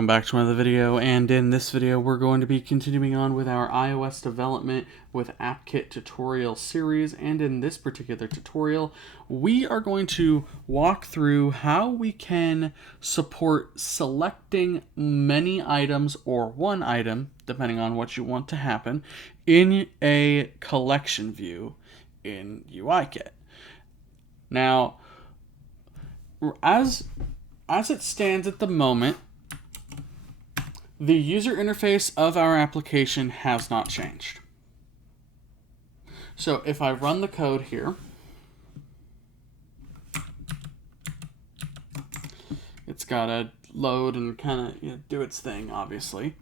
Welcome back to another video, and in this video we're going to be continuing on with our iOS development with AppKit tutorial series, and in this particular tutorial we are going to walk through how we can support selecting many items or one item, depending on what you want to happen, in a collection view in UIKit. Now, as it stands at the moment, the user interface of our application has not changed. So if I run the code here, it's got to load and kind of do its thing, obviously.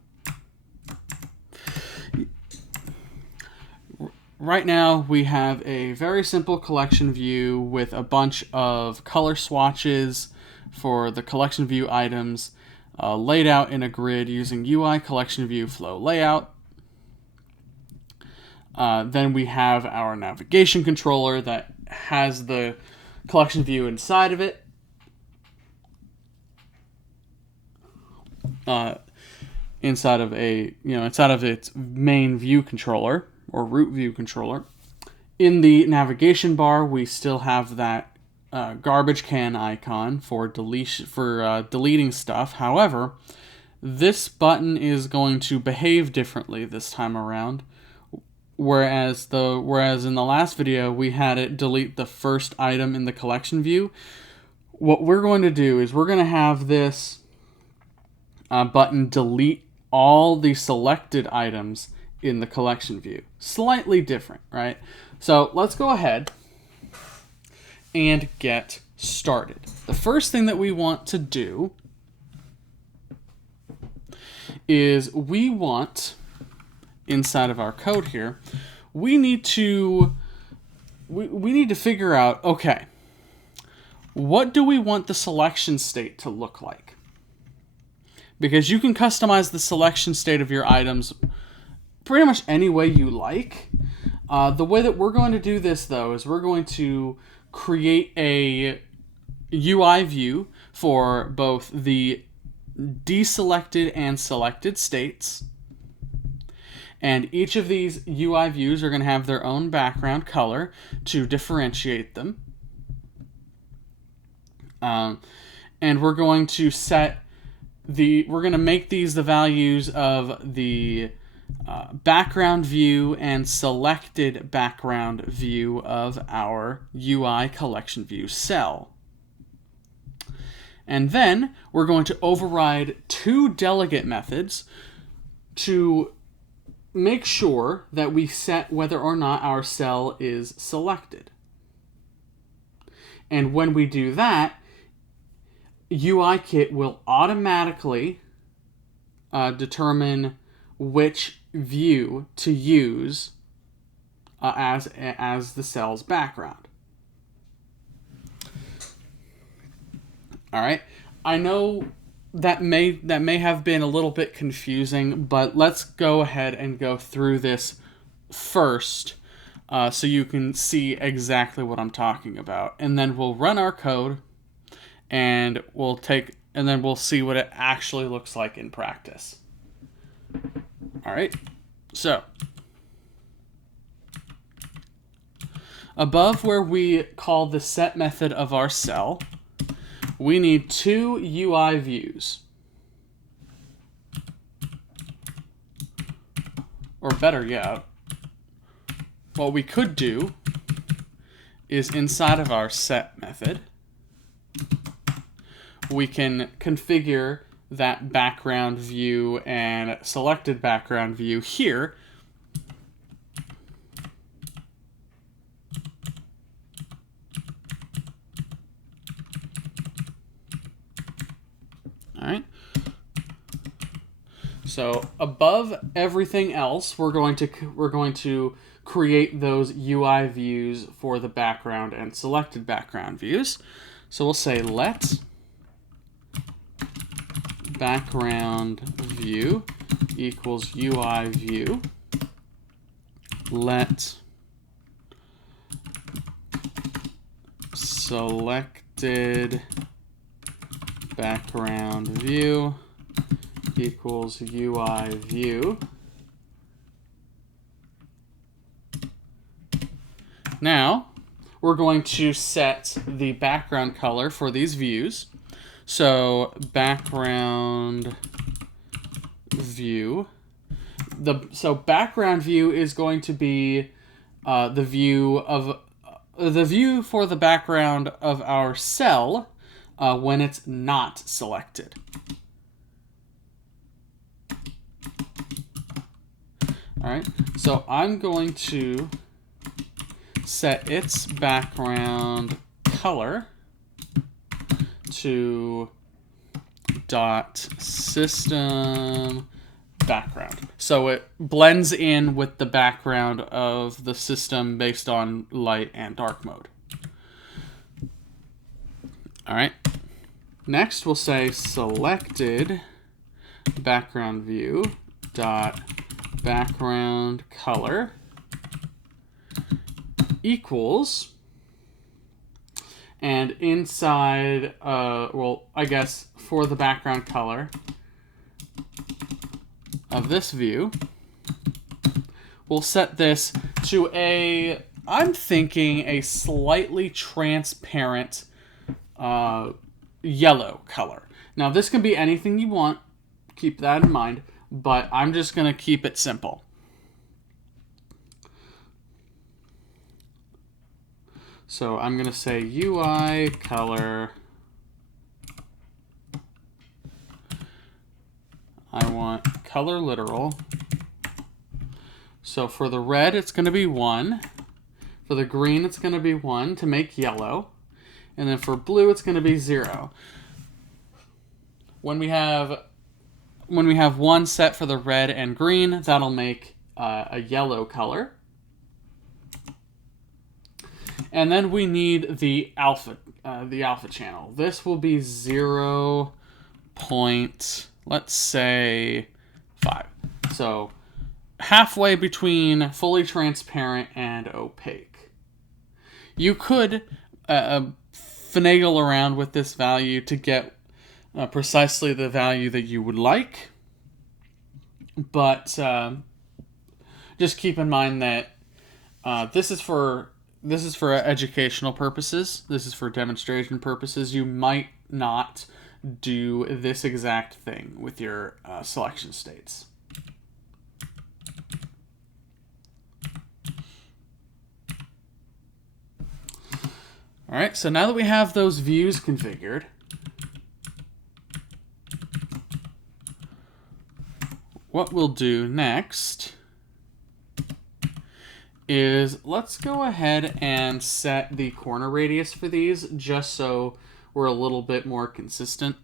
Right now we have a very simple collection view with a bunch of color swatches for the collection view items, laid out in a grid using UICollectionView flow layout. Then we have our navigation controller that has the collection view inside of it. Inside of its main view controller or root view controller. In the navigation bar, we still have that garbage can icon for deleting stuff. However, this button is going to behave differently this time around. Whereas in the last video we had it delete the first item in the collection view, what we're going to do is we're going to have this button delete all the selected items in the collection view. Slightly different, right? So let's go ahead and get started. The first thing that we want to do is we want, inside of our code here, we need to figure out, okay, what do we want the selection state to look like? Because you can customize the selection state of your items pretty much any way you like. The way that we're going to do this, though, is we're going to create a UI view for both the deselected and selected states. And each of these UI views are going to have their own background color to differentiate them. And we're going to make these the values of the background view and selected background view of our UI collection view cell. And then we're going to override two delegate methods to make sure that we set whether or not our cell is selected. And when we do that, UIKit will automatically determine which view to use as the cell's background. All right. I know that may have been a little bit confusing, but let's go ahead and go through this first so you can see exactly what I'm talking about. And then we'll run our code and we'll see what it actually looks like in practice. All right. So above where we call the set method of our cell, we need two UI views. Or better yet, what we could do is inside of our set method, we can configure that background view and selected background view here. All right. So above everything else, we're going to create those UI views for the background and selected background views. So we'll say let background view equals UI view. Let selected background view equals UI view. Now, we're going to set the background color for these views. So background view. So background view is going to be the view for the background of our cell when it's not selected. All right. So I'm going to set its background color to .system background. So it blends in with the background of the system based on light and dark mode. All right. Next, we'll say selected background view dot background color equals, and inside, well, I guess for the background color of this view, we'll set this to I'm thinking a slightly transparent yellow color. Now, this can be anything you want, keep that in mind, but I'm just going to keep it simple. So I'm going to say UI color. I want color literal. So for the red, it's going to be 1. For the green, it's going to be 1 to make yellow. And then for blue, it's going to be 0. When we have 1 set for the red and green, that'll make a yellow color. And then we need the alpha channel. This will be 0. Let's say 5. So halfway between fully transparent and opaque. You could finagle around with this value to get precisely the value that you would like, but just keep in mind that this is for educational purposes. This is for demonstration purposes. You might not do this exact thing with your selection states. All right, so now that we have those views configured, what we'll do next is let's go ahead and set the corner radius for these just so we're a little bit more consistent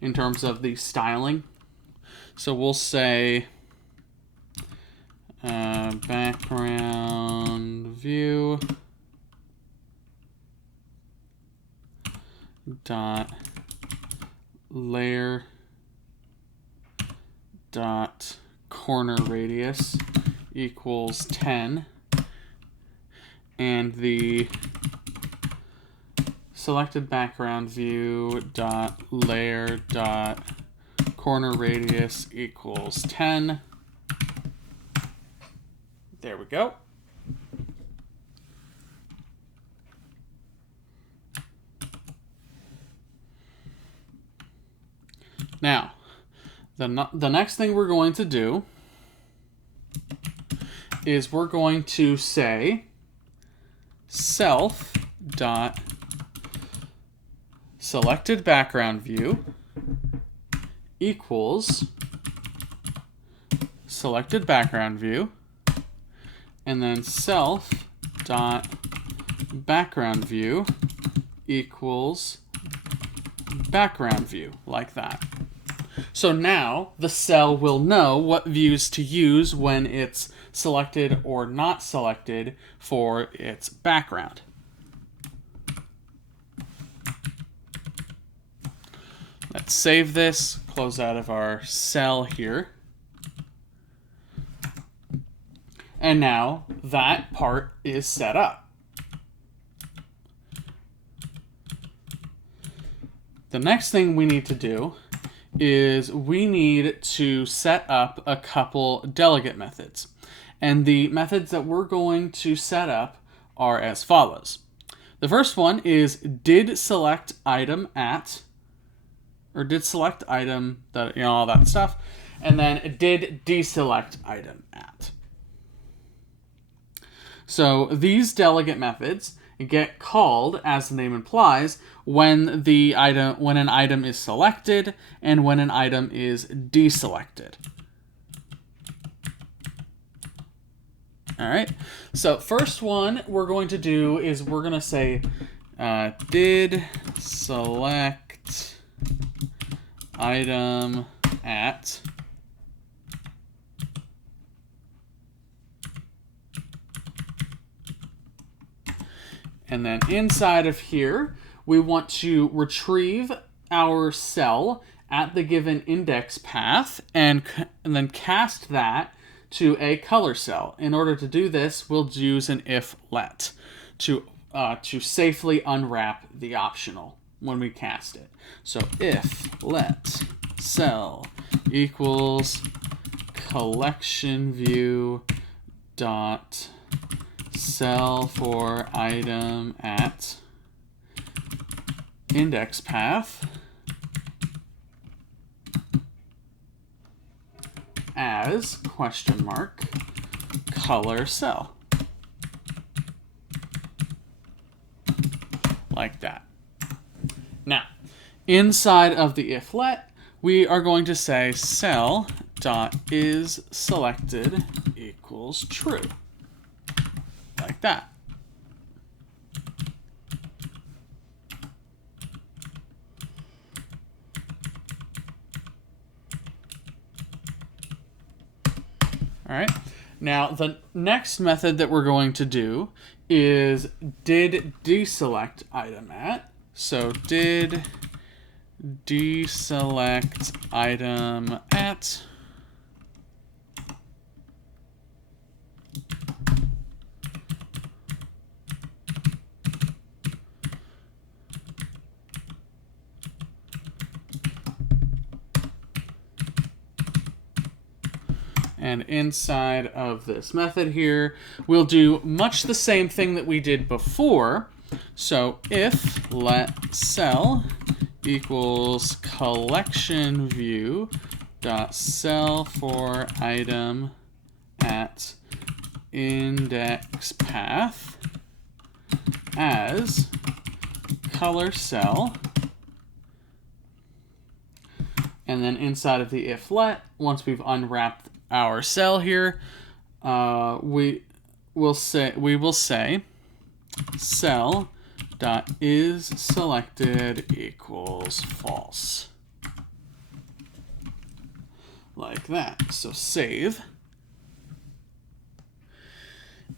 in terms of the styling. So we'll say background view dot layer dot corner radius equals 10, and the selected background view dot layer dot corner radius equals 10. There we go. Now, the next thing we're going to do is we're going to say self dot selected background view equals selected background view, and then self dot background view equals background view, like that. So now the cell will know what views to use when it's selected or not selected for its background. Let's save this, close out of our cell here. And now that part is set up. The next thing we need to do is we need to set up a couple delegate methods. And the methods that we're going to set up are as follows. The first one is did select item at, or did select item, that, all that stuff, and then did deselect item at. So these delegate methods get called, as the name implies, when an item is selected and when an item is deselected. All right. So first one we're going to do is we're going to say did select item at and then inside of here we want to retrieve our cell at the given index path and then cast that to a color cell. In order to do this, we'll use an if let to safely unwrap the optional when we cast it. So if let cell equals collection view dot cell for item at index path as question mark color cell. Like that. Now, inside of the if let, we are going to say cell dot is selected equals true. Like that. All right. Now, the next method that we're going to do is did deselect item at. So did deselect item at and inside of this method here, we'll do much the same thing that we did before. So if let cell equals collection view dot cell for item at index path as color cell, and then inside of the if let, once we've unwrapped our cell here, we will say cell dot is selected equals false. Like that. So save.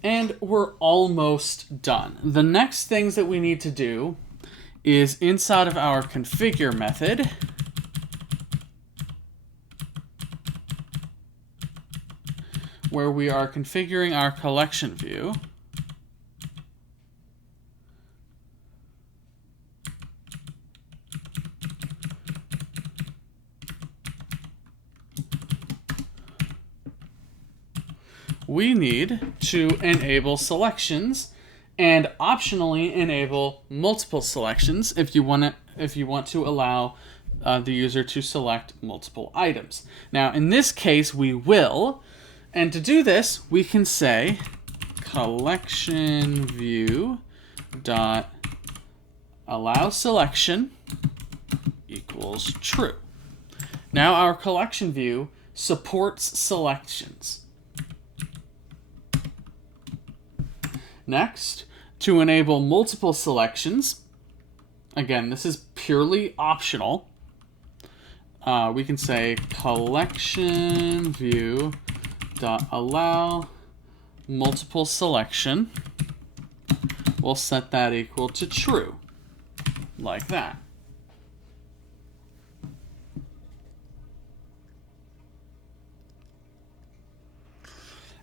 And we're almost done. The next things that we need to do is inside of our configure method, where we are configuring our collection view, we need to enable selections and optionally enable multiple selections if you want to allow the user to select multiple items. Now, in this case, we will. And to do this, we can say collection view dot allow selection equals true. Now our collection view supports selections. Next, to enable multiple selections, again, this is purely optional. We can say collection view dot allow multiple selection. We'll set that equal to true, like that.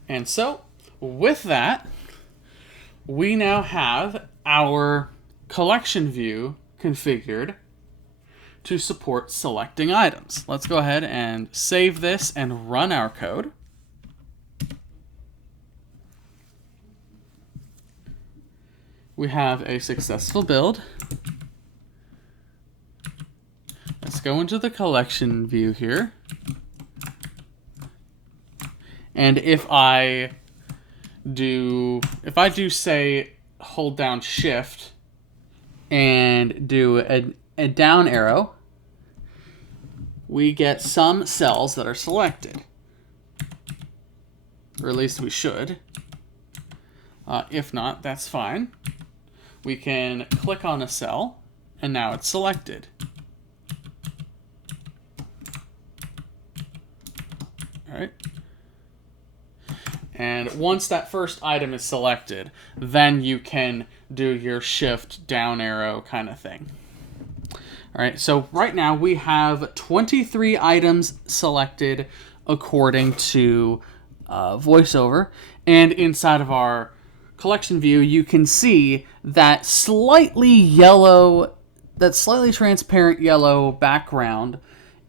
And so, with that, we now have our collection view configured to support selecting items. Let's go ahead and save this and run our code. We have a successful build. Let's go into the collection view here. And if I do say hold down shift and do a down arrow, we get some cells that are selected. Or at least we should. If not, that's fine. We can click on a cell, and now it's selected. All right. And once that first item is selected, then you can do your shift down arrow kind of thing. All right, so right now we have 23 items selected according to VoiceOver. And inside of our collection view, you can see that slightly transparent yellow background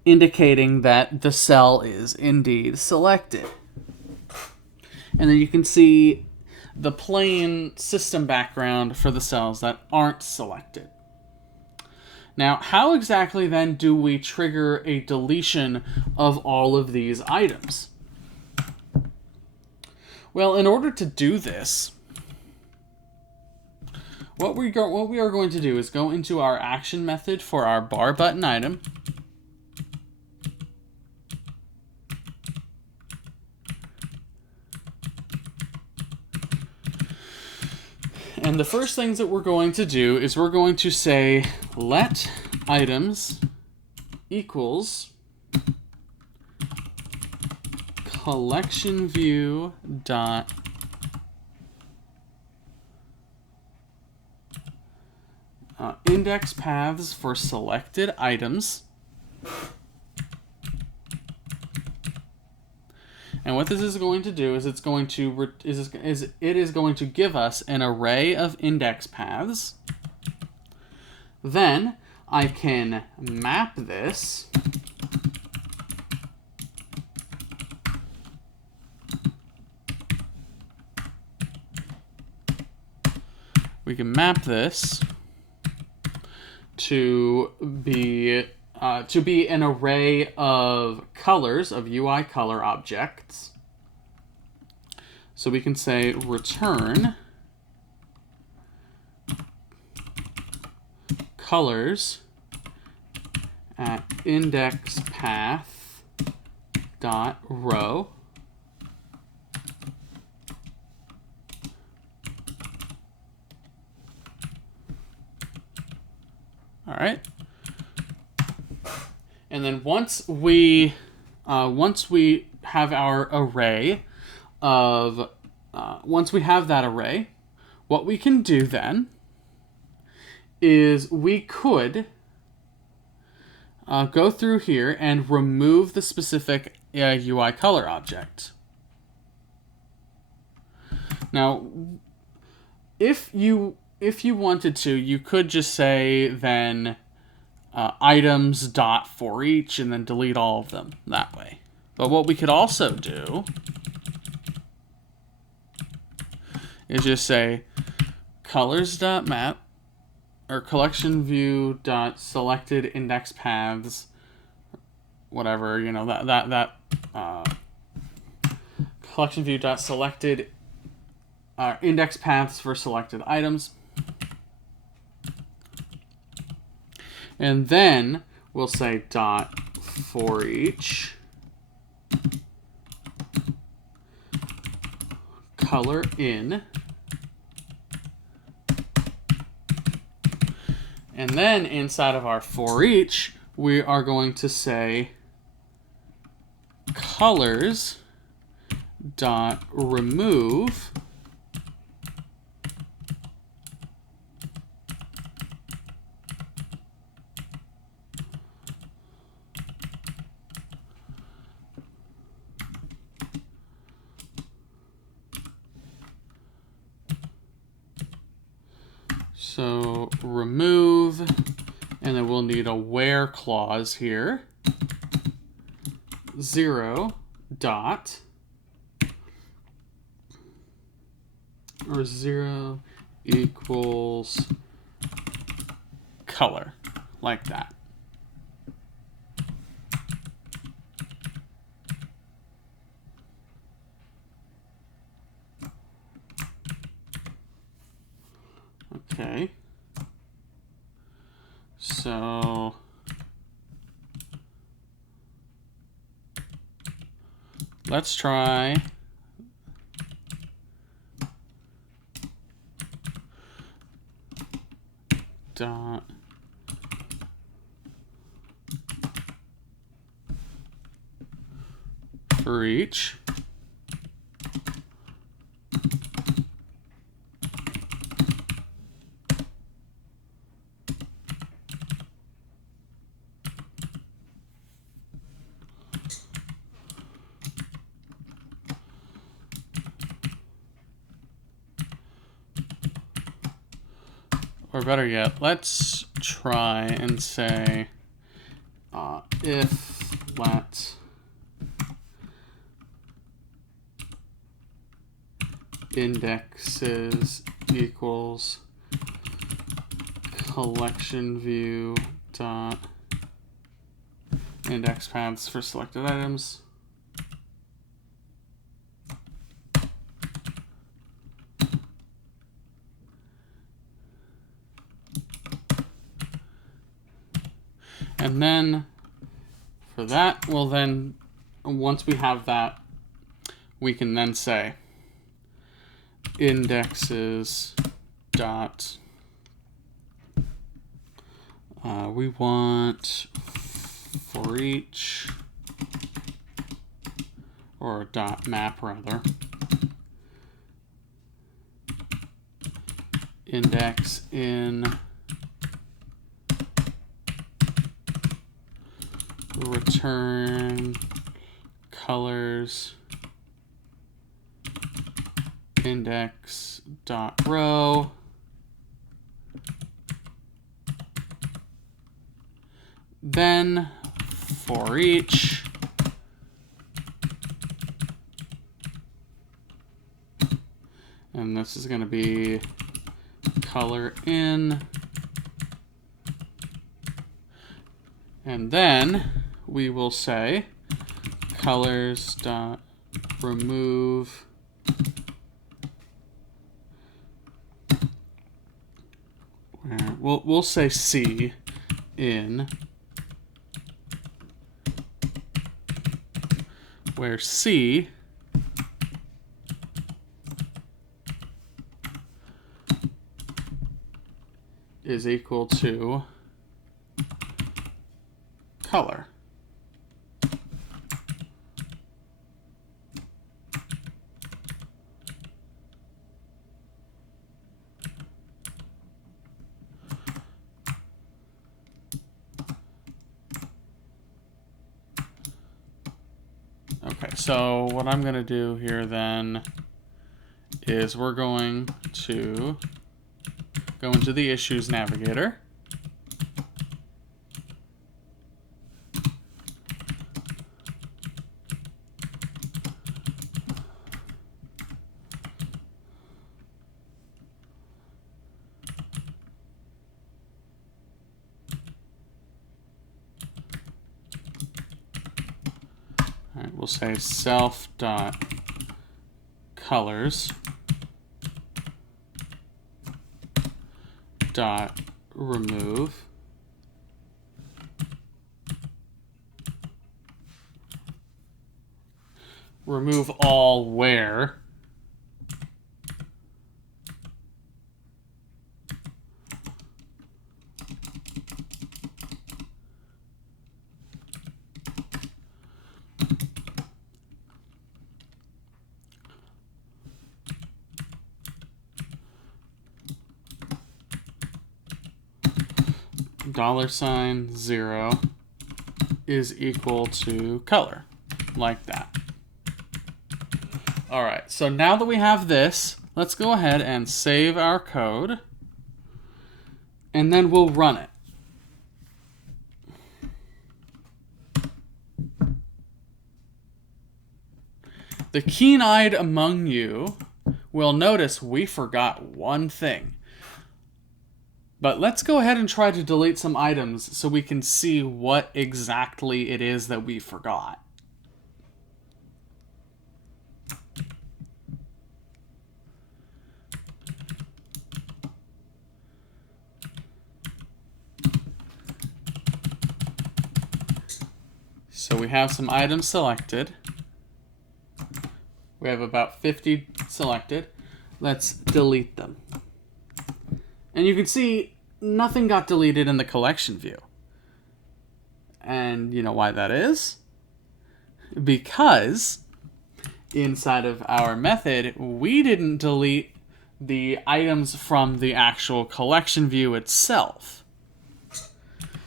indicating that the cell is indeed selected. And then you can see the plain system background for the cells that aren't selected. Now, how exactly then do we trigger a deletion of all of these items? Well, in order to do this, what we are going to do is go into our action method for our bar button item. And the first things that we're going to do is we're going to say let items equals collection view dot index paths for selected items. And what this is going to do is it is going to give us an array of index paths. Then I can map this to be an array of colors, of UI color objects. So we can say return colors at index path dot row. All right. And then once we have our array of once we have that array, what we can do then is we could go through here and remove the specific UI color object. Now, if you wanted to, you could just say then items dot for each and then delete all of them that way. But what we could also do is just say colors dot map or collection view dot selected index paths, whatever, you know, that collection view dot selected index paths for selected items. And then we'll say dot for each color in. And then inside of our for each, we are going to say colors dot remove And then we'll need a where clause here. 0 dot, or 0 equals color, like that. Okay. So let's try dot for each. Or better yet, let's try and say if let indexes equals collection view dot index paths for selected items. And then for that, well then, once we have that, we can then say indexes dot, we want for each, or dot map rather, index in return colors index dot row, then for each and this is going to be color in, and then we will say colors dot remove where we'll say C in, where C is equal to color. Okay, so what I'm going to do here then is we're going to go into the Issues Navigator. All right, we'll say self.colors dot remove all where $0 is equal to color, like that. All right, so now that we have this, let's go ahead and save our code, and then we'll run it. The keen-eyed among you will notice we forgot one thing. But let's go ahead and try to delete some items so we can see what exactly it is that we forgot. So we have some items selected. We have about 50 selected. Let's delete them. And you can see nothing got deleted in the collection view. And you know why that is? Because inside of our method, we didn't delete the items from the actual collection view itself.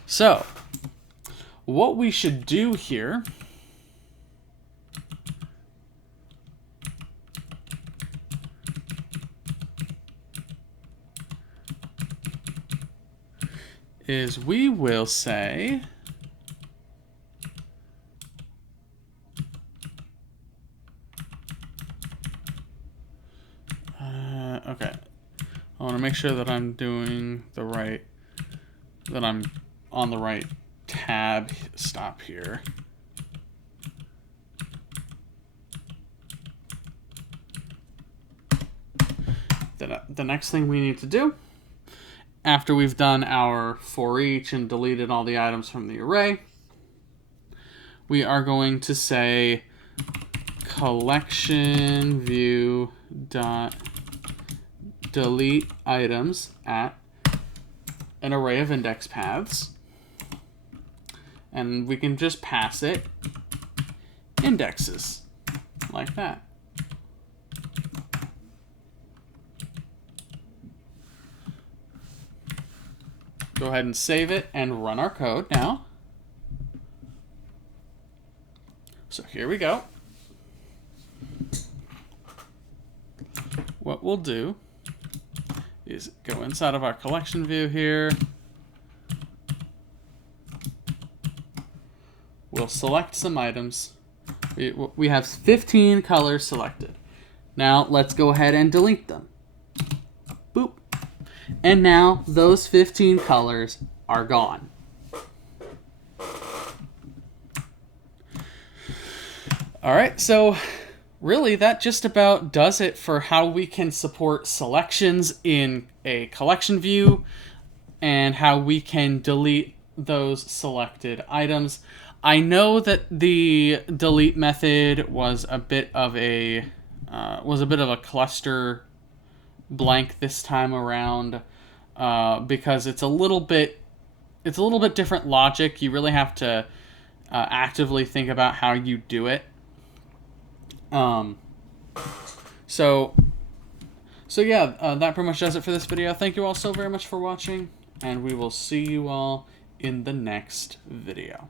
So, what we should do here is we will say okay, I want to make sure that I'm doing the right, that I'm on the right tab. Stop here. The next thing we need to do, after we've done our for each and deleted all the items from the array, we are going to say collection view dot delete items at an array of index paths, and we can just pass it indexes like that. Go ahead and save it and run our code now. So here we go. What we'll do is go inside of our collection view here. We'll select some items. We have 15 colors selected. Now let's go ahead and delete them. Boop. And now those 15 colors are gone. All right, so really that just about does it for how we can support selections in a collection view and how we can delete those selected items. I know that the delete method was a bit of a cluster blank this time around because it's a little bit different logic. You really have to actively think about how you do it. So yeah, that pretty much does it for this video. Thank you all so very much for watching, and we will see you all in the next video.